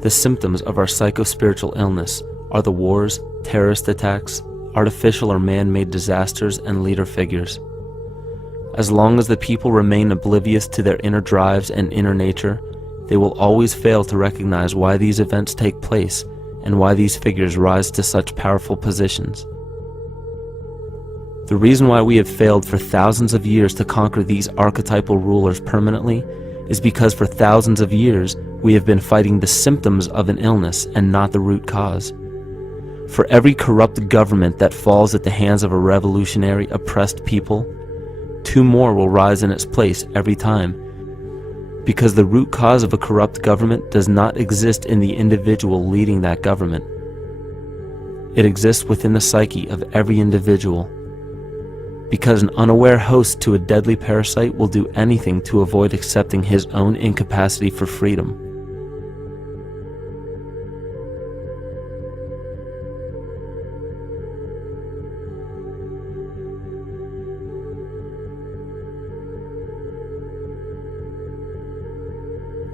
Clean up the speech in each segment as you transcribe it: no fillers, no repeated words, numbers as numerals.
The symptoms of our psycho-spiritual illness are the wars, terrorist attacks, artificial or man-made disasters, and leader figures. As long as the people remain oblivious to their inner drives and inner nature, they will always fail to recognize why these events take place and why these figures rise to such powerful positions. The reason why we have failed for thousands of years to conquer these archetypal rulers permanently is because for thousands of years we have been fighting the symptoms of an illness and not the root cause. For every corrupt government that falls at the hands of a revolutionary, oppressed people, two more will rise in its place every time. Because the root cause of a corrupt government does not exist in the individual leading that government. It exists within the psyche of every individual. Because an unaware host to a deadly parasite will do anything to avoid accepting his own incapacity for freedom.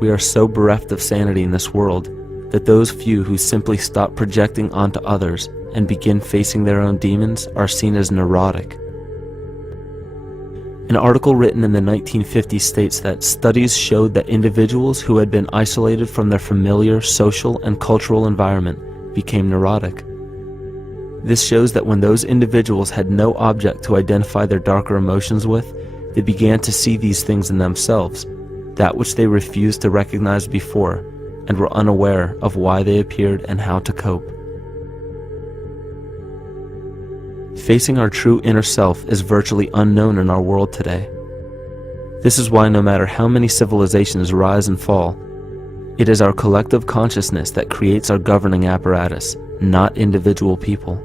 We are so bereft of sanity in this world that those few who simply stop projecting onto others and begin facing their own demons are seen as neurotic. An article written in the 1950s states that studies showed that individuals who had been isolated from their familiar social and cultural environment became neurotic. This shows that when those individuals had no object to identify their darker emotions with, they began to see these things in themselves, that which they refused to recognize before, and were unaware of why they appeared and how to cope. Facing our true inner self is virtually unknown in our world today. This is why no matter how many civilizations rise and fall, it is our collective consciousness that creates our governing apparatus, not individual people.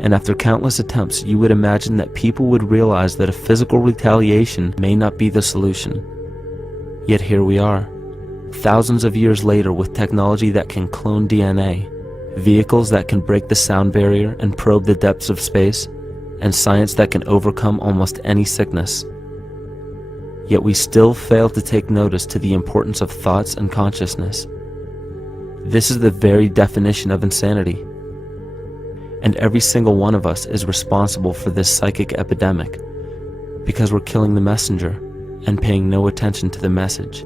And after countless attempts, you would imagine that people would realize that a physical retaliation may not be the solution. Yet here we are, thousands of years later, with technology that can clone DNA, vehicles that can break the sound barrier and probe the depths of space, and science that can overcome almost any sickness. Yet we still fail to take notice to the importance of thoughts and consciousness. This is the very definition of insanity. And every single one of us is responsible for this psychic epidemic because we're killing the messenger and paying no attention to the message.